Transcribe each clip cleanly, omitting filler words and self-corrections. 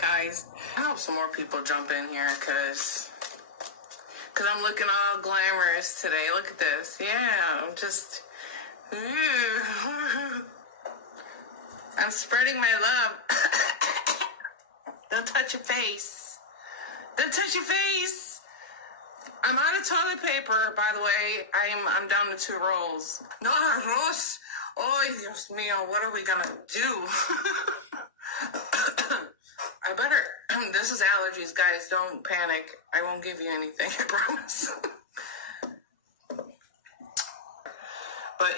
Guys, I hope some more people jump in here because I'm looking all glamorous today. Look at this. Yeah, I'm just... I'm spreading my love. Don't touch your face. Don't touch your face. I'm out of toilet paper, by the way. I'm down to 2 rolls. No arroz. Oh, Dios mío, what are we gonna do? I better, this is allergies, guys, don't panic. I won't give you anything, I promise. But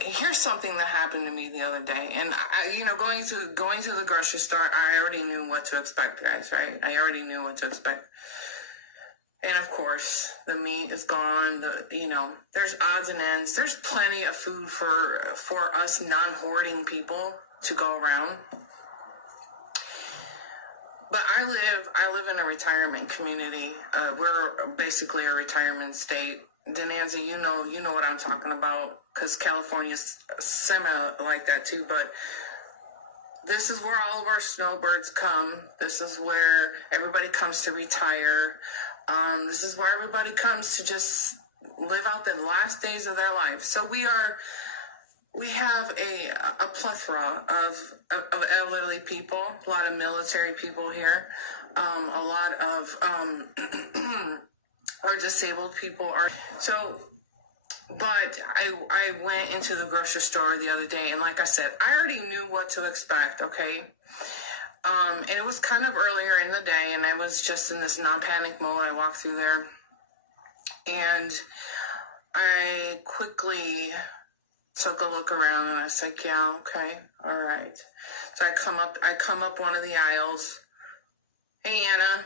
here's something that happened to me the other day. And, going to the grocery store, I already knew what to expect, guys, right? I already knew what to expect. And, of course, the meat is gone. There's odds and ends. There's plenty of food for us non-hoarding people to go around. But I live in a retirement community. We're basically a retirement state. Danna, you know what I'm talking about, because California's semi like that too. But this is where all of our snowbirds come. This is where everybody comes to retire. This is where everybody comes to just live out the last days of their life. So we have a plethora of elderly people, a lot of military people here, a lot of our disabled people are. So, but I went into the grocery store the other day, and like I said, I already knew what to expect, okay? And it was kind of earlier in the day, and I was just in this non-panic mode. I walked through there, and I quickly took a look around, and I said, yeah, okay, all right. So I come up one of the aisles. Hey, Anna.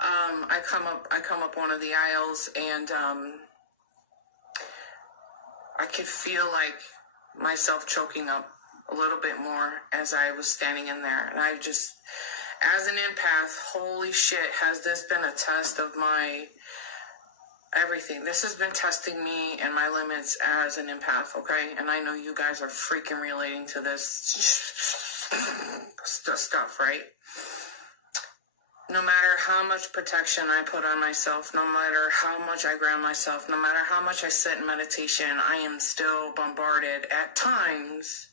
I come up one of the aisles, and I could feel like myself choking up a little bit more as I was standing in there. And I just, as an empath, holy shit, has this been a test of my everything. This has been testing me and my limits as an empath, okay? And I know you guys are freaking relating to this stuff, right? No matter how much protection I put on myself, no matter how much I ground myself, no matter how much I sit in meditation, I am still bombarded at times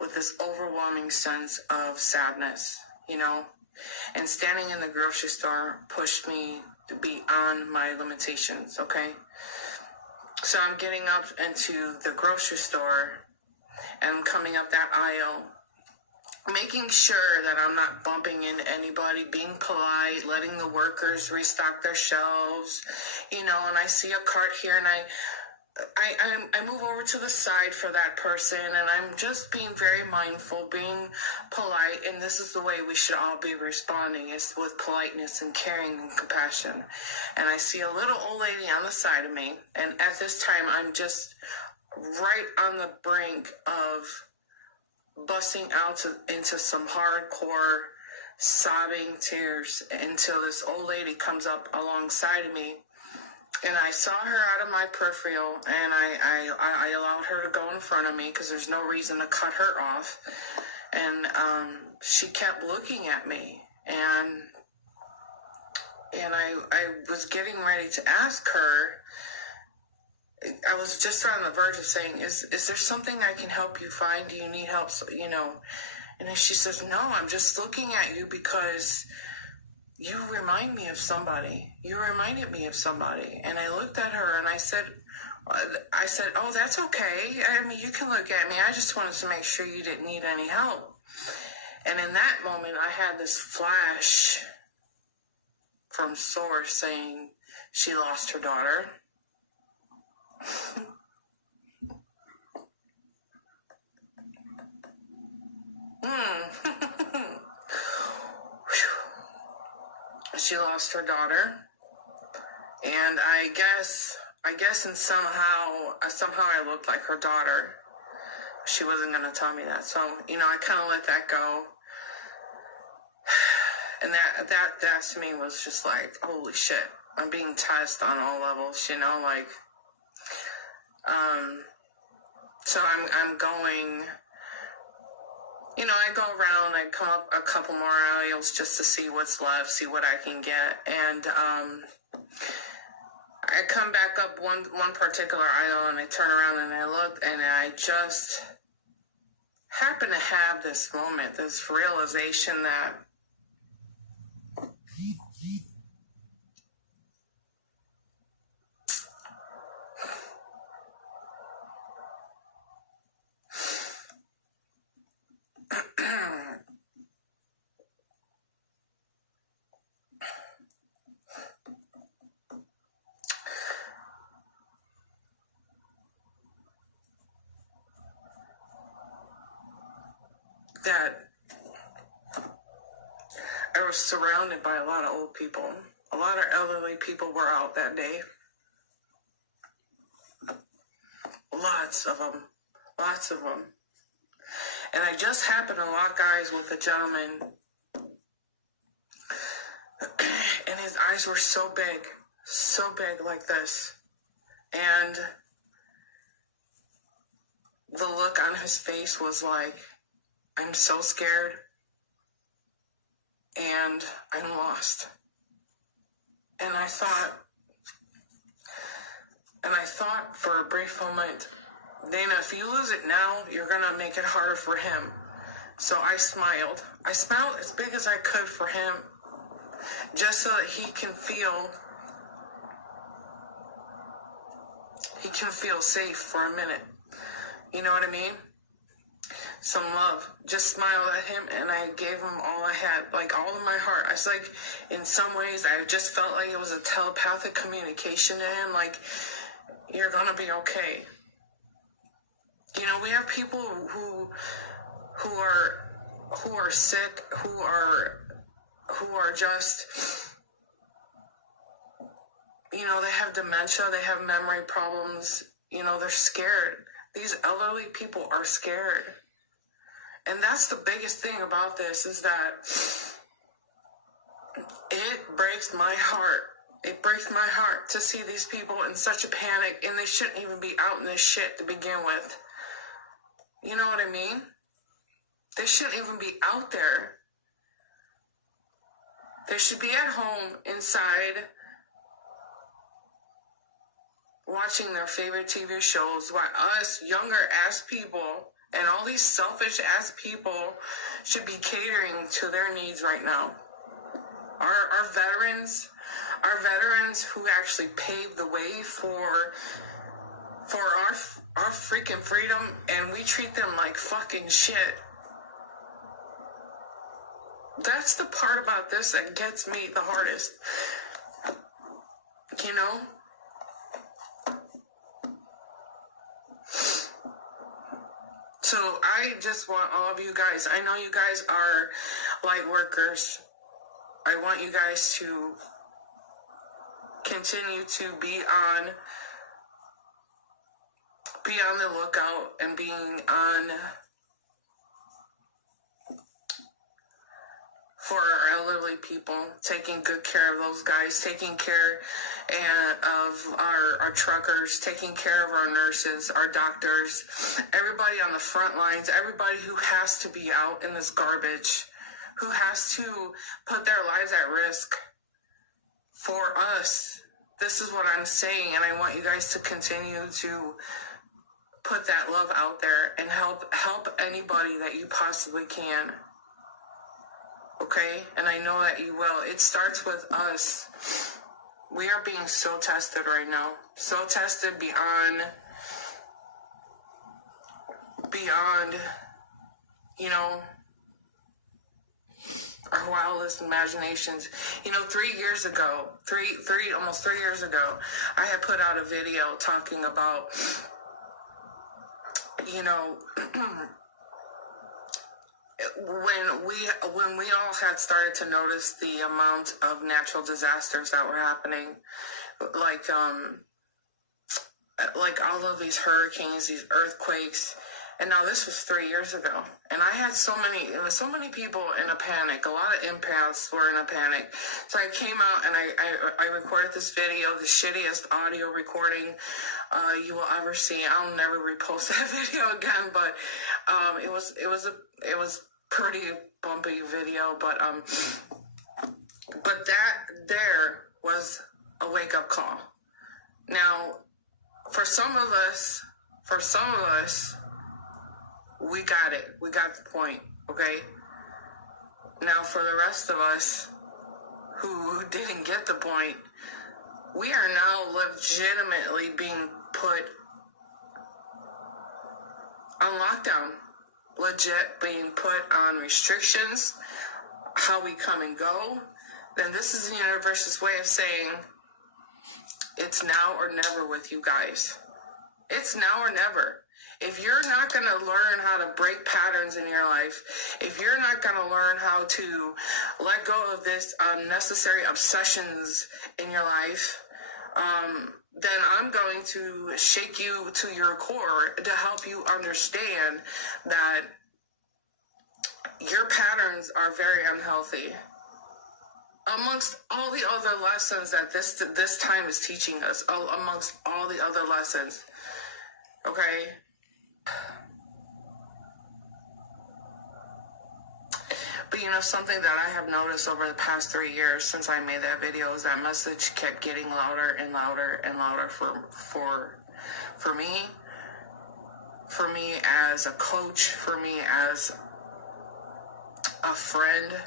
with this overwhelming sense of sadness, And standing in the grocery store pushed me to be on my limitations, okay? So I'm getting up into the grocery store and coming up that aisle, making sure that I'm not bumping into anybody, being polite, letting the workers restock their shelves, and I see a cart here, and I move over to the side for that person, and I'm just being very mindful, being polite, and this is the way we should all be responding, is with politeness and caring and compassion. And I see a little old lady on the side of me, and at this time, I'm just right on the brink of busting out into some hardcore sobbing tears until this old lady comes up alongside of me. And I saw her out of my peripheral, and I allowed her to go in front of me because there's no reason to cut her off. And she kept looking at me, and I was getting ready to ask her. I was just on the verge of saying, is there something I can help you find? Do you need help? And then she says, no, I'm just looking at you because you remind me of somebody. You reminded me of somebody. And I looked at her and I said, oh, that's okay. I mean, you can look at me. I just wanted to make sure you didn't need any help. And in that moment, I had this flash from Source saying she lost her daughter. She lost her daughter, and I guess and somehow I looked like her daughter. She wasn't going to tell me that, so I kind of let that go. And that to me was just like, holy shit, I'm being tested on all levels, so I'm going you know, I go around, I come up a couple more aisles just to see what's left, see what I can get. And I come back up one particular aisle and I turn around and I look and I just happen to have this moment, this realization that that I was surrounded by a lot of old people. A lot of elderly people were out that day. Lots of them. Lots of them. And I just happened to lock eyes with a gentleman. And his eyes were so big like this. And the look on his face was like, I'm so scared. And I'm lost. And I thought for a brief moment, Dana, if you lose it now, you're going to make it harder for him. So I smiled. I smiled as big as I could for him, just so that he can feel safe for a minute. You know what I mean? Some love. Just smiled at him, and I gave him all I had, like all of my heart. I was like, in some ways, I just felt like it was a telepathic communication to him, like, you're gonna be okay. You know, we have people who are sick, who are just, you know, they have dementia, they have memory problems, you know, they're scared. These elderly people are scared. And that's the biggest thing about this, is that it breaks my heart. It breaks my heart to see these people in such a panic, and they shouldn't even be out in this shit to begin with. You know what I mean? They shouldn't even be out there. They should be at home, inside, watching their favorite TV shows, while us younger ass people and all these selfish ass people should be catering to their needs right now. Our veterans who actually paved the way for our freaking freedom, and we treat them like fucking shit. That's the part about this that gets me the hardest. You know? So I just want all of you guys, I know you guys are light workers. I want you guys to continue to be on the lookout and being on for our elderly people, taking good care of those guys, taking care of our truckers, taking care of our nurses, our doctors, everybody on the front lines, everybody who has to be out in this garbage, who has to put their lives at risk for us. This is what I'm saying, and I want you guys to continue to put that love out there and help anybody that you possibly can. Okay? And I know that you will. It starts with us. We are being so tested right now. So tested beyond, you know, our wildest imaginations. You know, almost 3 years ago, I had put out a video talking about, you know, when we all had started to notice the amount of natural disasters that were happening, like all of these hurricanes, these earthquakes, And now this was 3 years ago. And I had so many people in a panic. A lot of empaths were in a panic. So I came out and I recorded this video, the shittiest audio recording you will ever see. I'll never repost that video again, but it was pretty bumpy video, but that there was a wake-up call. Now, for some of us, we got it. We got the point, okay? Now, for the rest of us who didn't get the point, we are now legitimately being put on lockdown. Legit being put on restrictions, how we come and go. Then this is the universe's way of saying, it's now or never with you guys. It's now or never. If you're not going to learn how to break patterns in your life, if you're not going to learn how to let go of this unnecessary obsessions in your life, then I'm going to shake you to your core to help you understand that your patterns are very unhealthy. Amongst all the other lessons that this time is teaching us, amongst all the other lessons, okay? But you know, something that I have noticed over the past 3 years since I made that video is that message kept getting louder and louder and louder for me as a coach, for me as a friend,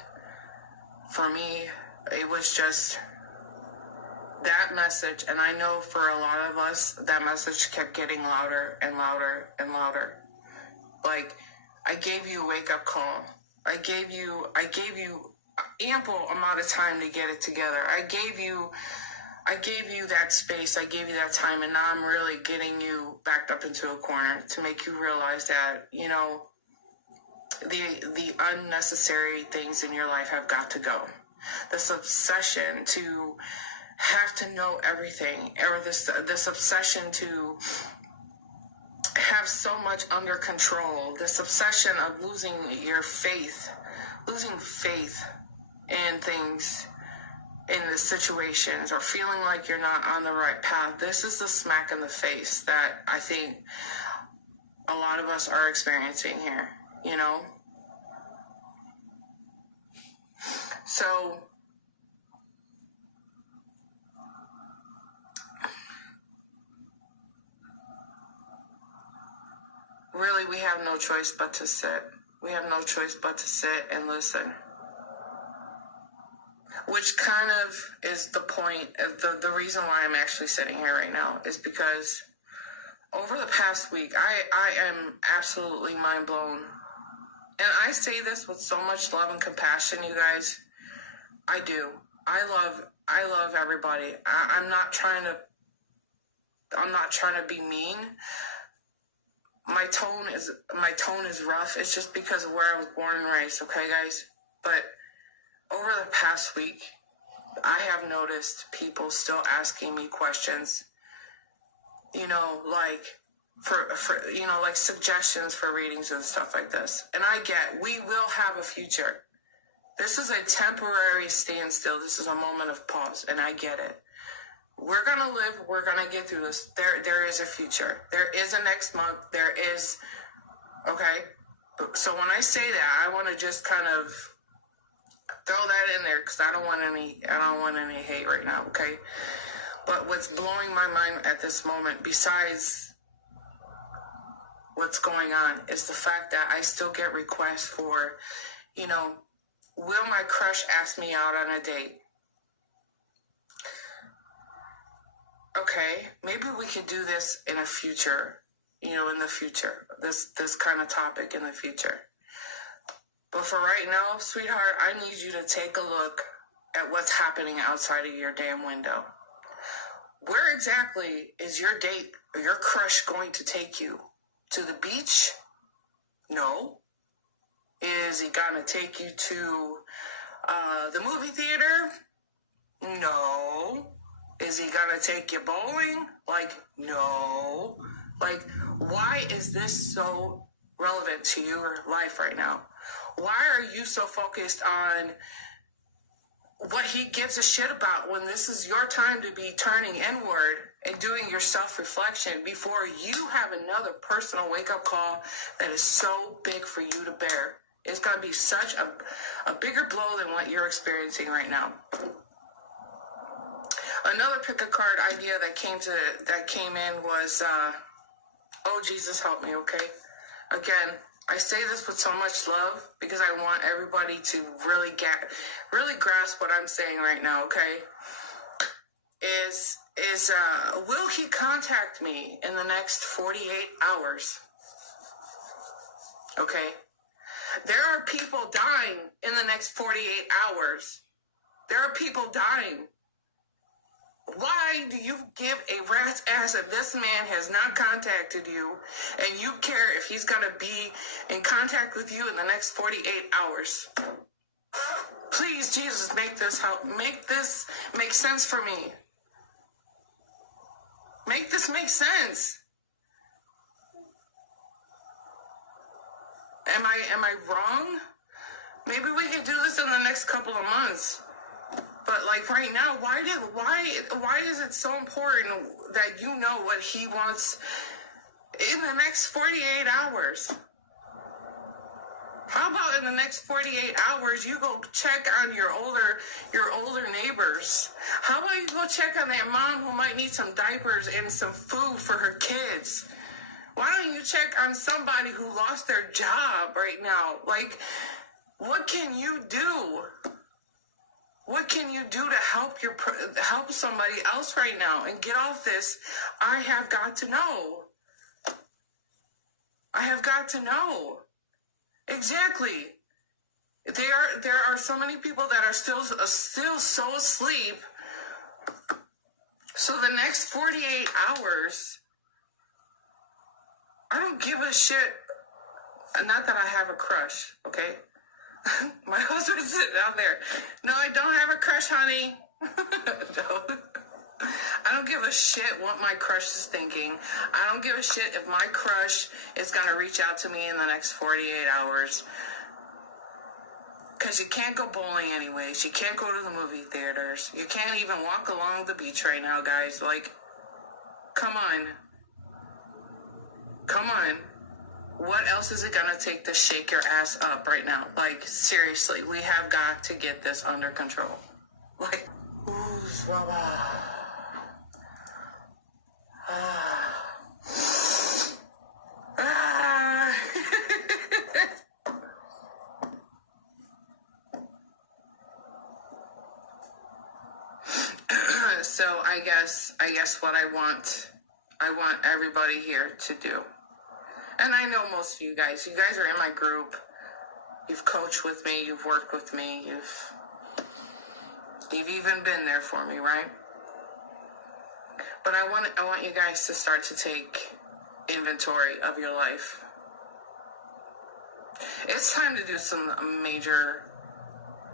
for me, it was just that message. And I know for a lot of us, that message kept getting louder and louder and louder. Like, I gave you a wake-up call. I gave you ample amount of time to get it together. I gave you that space. I gave you that time, and now I'm really getting you backed up into a corner to make you realize that, you know, the unnecessary things in your life have got to go. This obsession to have to know everything, or this obsession to have so much under control, this obsession of losing faith in things, in the situations, or feeling like you're not on the right path. This is the smack in the face that I think a lot of us are experiencing here, you know? So, really, we have no choice but to sit. We have no choice but to sit and listen. Which kind of is the point of the reason why I'm actually sitting here right now is because over the past week, I am absolutely mind blown. And I say this with so much love and compassion, you guys. I do. I love everybody. I'm not trying to be mean. My tone is rough. It's just because of where I was born and raised, okay, guys? But over the past week, I have noticed people still asking me questions, you know, like for you know, like suggestions for readings and stuff like this. And I get, we will have a future. This is a temporary standstill. This is a moment of pause, and I get it. We're going to live. We're going to get through this. There is a future. There is a next month. There is, okay? So when I say that, I want to just kind of throw that in there because I don't want any hate right now, okay? But what's blowing my mind at this moment, besides what's going on, is the fact that I still get requests for, you know, will my crush ask me out on a date? Okay, maybe we could do this in a future, you know, in the future, this kind of topic in the future. But for right now, sweetheart, I need you to take a look at what's happening outside of your damn window. Where exactly is your date or your crush going to take you? To the beach? No. Is he gonna take you to the movie theater? No. Is he gonna take you bowling? Like, no. Like, why is this so relevant to your life right now? Why are you so focused on what he gives a shit about when this is your time to be turning inward and doing your self-reflection before you have another personal wake-up call that is so big for you to bear? It's going to be such a bigger blow than what you're experiencing right now. Another pick a card idea that came in was, oh, Jesus, help me, okay? Again, I say this with so much love because I want everybody to really grasp what I'm saying right now, okay? Will he contact me in the next 48 hours? Okay? There are people dying in the next 48 hours. There are people dying. Why do you give a rat's ass if this man has not contacted you and you care if he's going to be in contact with you in the next 48 hours? Please, Jesus, make this make sense for me. Make this make sense. Am I wrong? Maybe we can do this in the next couple of months. But like right now, why is it so important that you know what he wants in the next 48 hours? How about in the next 48 hours you go check on your older neighbors? How about you go check on that mom who might need some diapers and some food for her kids? Why don't you check on somebody who lost their job right now? Like, what can you do? What can you do to help somebody else right now and get off this? I have got to know. I have got to know. Exactly. There are so many people that are still so asleep. So the next 48 hours, I don't give a shit. Not that I have a crush, okay? My husband's sitting out there. No, I don't have a crush, honey. No. I don't give a shit what my crush is thinking. I don't give a shit if my crush is going to reach out to me in the next 48 hours. Because you can't go bowling anyways. You can't go to the movie theaters. You can't even walk along the beach right now, guys. Like, come on. Come on. What else is it going to take to shake your ass up right now? Like, seriously, we have got to get this under control. Like, ooh, swaba. So I guess what I want everybody here to do. And I know most of you guys are in my group. You've coached with me, you've worked with me, you've even been there for me, right? But I want you guys to start to take inventory of your life. It's time to do some major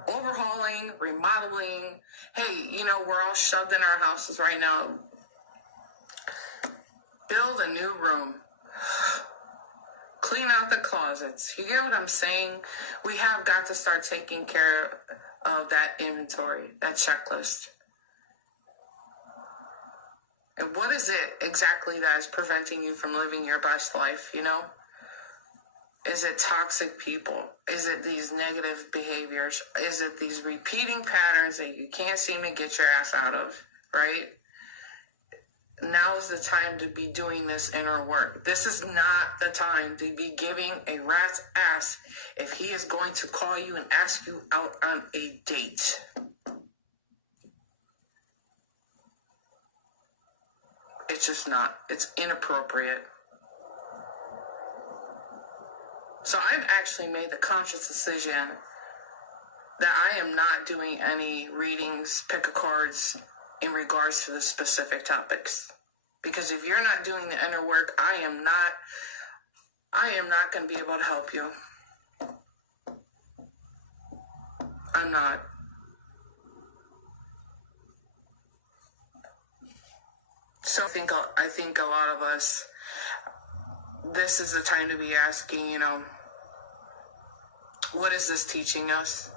overhauling, remodeling. Hey, we're all shoved in our houses right now. Build a new room. Clean out the closets. You get what I'm saying? We have got to start taking care of that inventory, that checklist. And what is it exactly that is preventing you from living your best life, Is it toxic people? Is it these negative behaviors? Is it these repeating patterns that you can't seem to get your ass out of, right? Now is the time to be doing this inner work. This is not the time to be giving a rat's ass if he is going to call you and ask you out on a date. It's just not. It's inappropriate. So I've actually made the conscious decision that I am not doing any readings, pick a cards in regards to the specific topics. Because if you're not doing the inner work, I am not going to be able to help you. I'm not. So I think a lot of us, this is the time to be asking, what is this teaching us?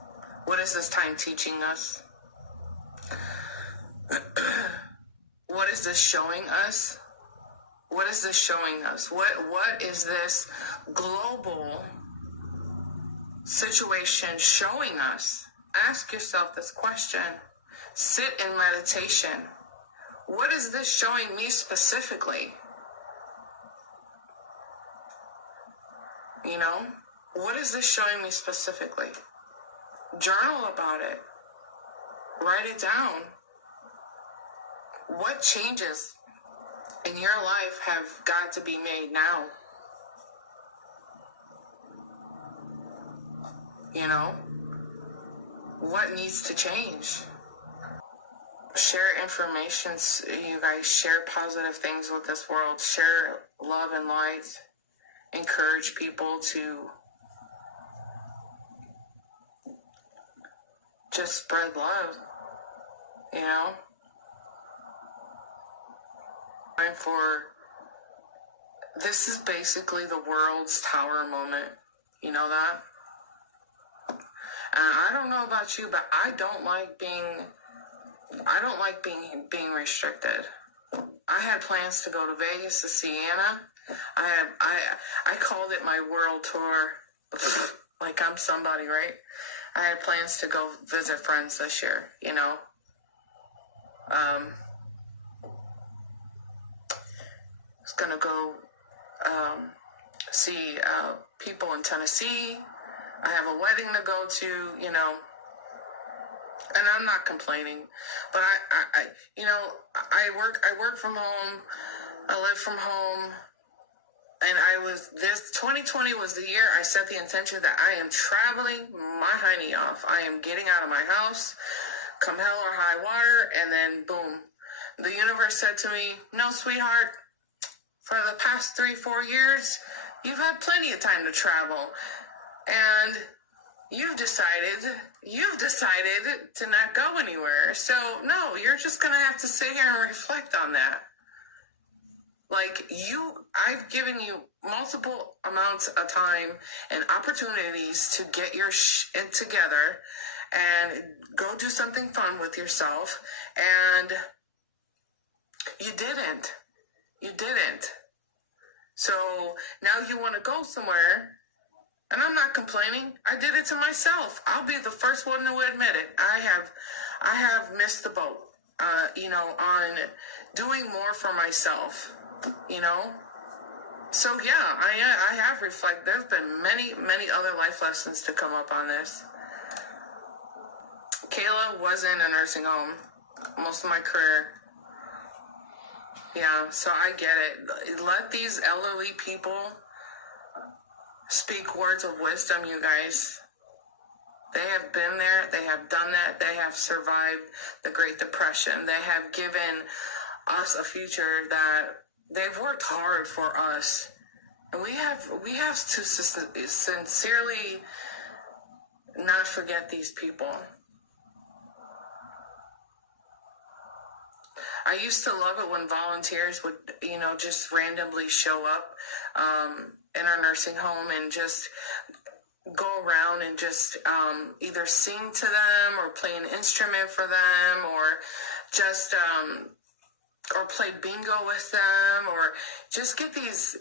What is this time teaching us? What is this showing us? What is this showing us? What is this global situation showing us? Ask yourself this question. Sit in meditation. What is this showing me specifically? What is this showing me specifically? Journal about it. Write it down. What changes in your life have got to be made now? What needs to change? Share information, you guys. Share positive things with this world. Share love and light. Encourage people to just spread love, This is basically the world's tower moment. You know that? And I don't know about you, but I don't like being restricted. I had plans to go to Vegas to see Anna. I called it my world tour. Like I'm somebody, right? I had plans to go visit friends this year, I was gonna go see people in Tennessee. I have a wedding to go to, and I'm not complaining, but I work from home. I live from home. And 2020 was the year I set the intention that I am traveling my hiney off. I am getting out of my house, come hell or high water, and then boom. The universe said to me, no, sweetheart, for the past 3-4 years, you've had plenty of time to travel. And you've decided to not go anywhere. So, no, you're just going to have to sit here and reflect on that. I've given you multiple amounts of time and opportunities to get your shit together and go do something fun with yourself, and you didn't. So now you want to go somewhere, and I'm not complaining. I did it to myself. I'll be the first one to admit it. I have missed the boat, on doing more for myself. So yeah, I have reflected. There's been many other life lessons to come up on this. Kayla was in a nursing home most of my career. Yeah, so I get it. Let these elderly people speak words of wisdom, you guys. They have been there. They have done that. They have survived the Great Depression. They have given us a future that they've worked hard for us, and we have to sincerely not forget these people. I used to love it when volunteers would, just randomly show up in our nursing home and just go around and just either sing to them or play an instrument for them, or just or play bingo with them, or just get these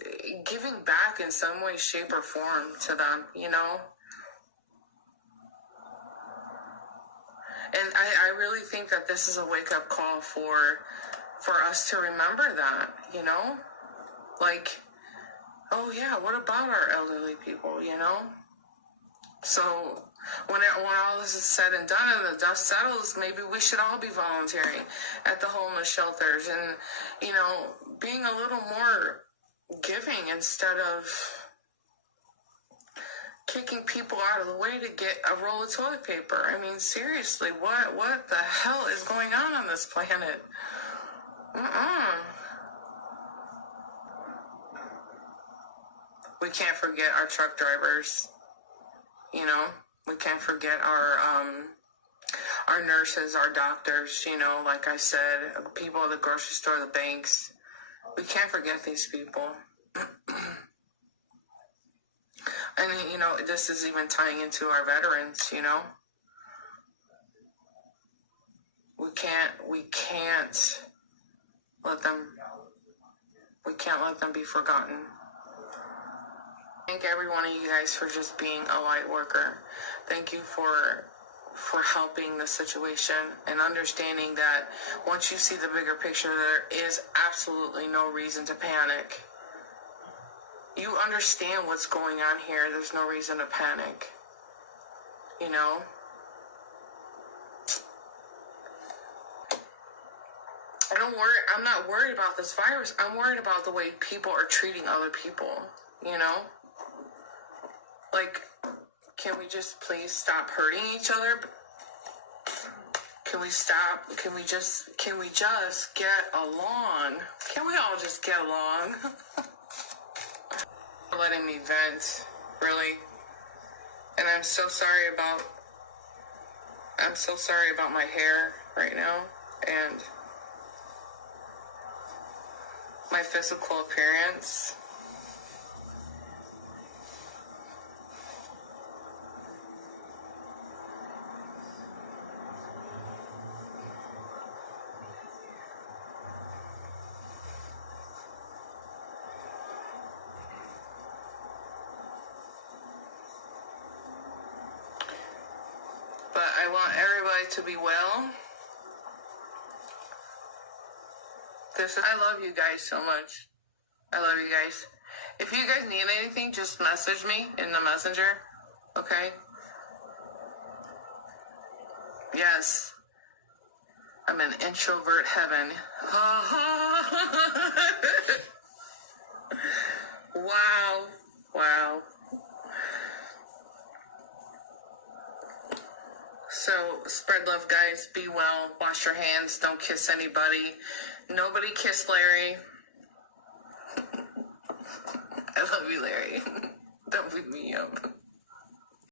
giving back in some way, shape, or form to them, And I really think that this is a wake-up call for us to remember that, oh yeah, what about our elderly people, So when all this is said and done and the dust settles, maybe we should all be volunteering at the homeless shelters and, being a little more giving instead of kicking people out of the way to get a roll of toilet paper. I mean, seriously, what the hell is going on this planet? We can't forget our truck drivers. We can't forget our nurses, our doctors, like I said, people at the grocery store, the banks. We can't forget these people. And, you know, this is even tying into our veterans, you know. We can't let them be forgotten. Thank every one of you guys for just being a light worker. Thank you for helping the situation and understanding that once you see the bigger picture, there is absolutely no reason to panic. You understand what's going on here. There's no reason to panic. You know? I'm not worried about this virus. I'm worried about the way people are treating other people, you know? Like, can we just please stop hurting each other? Can we stop? Can we just get along? Can we all just get along? For letting me vent, really. And I'm so sorry about my hair right now and my physical appearance. But I want everybody to be well. I love you guys so much. I love you guys. If you guys need anything, just message me in the messenger. Okay? Yes. I'm in introvert heaven. Wow. Wow. So, spread love, guys. Be well. Wash your hands. Don't kiss anybody. Nobody kiss Larry. I love you, Larry. Don't beat me up.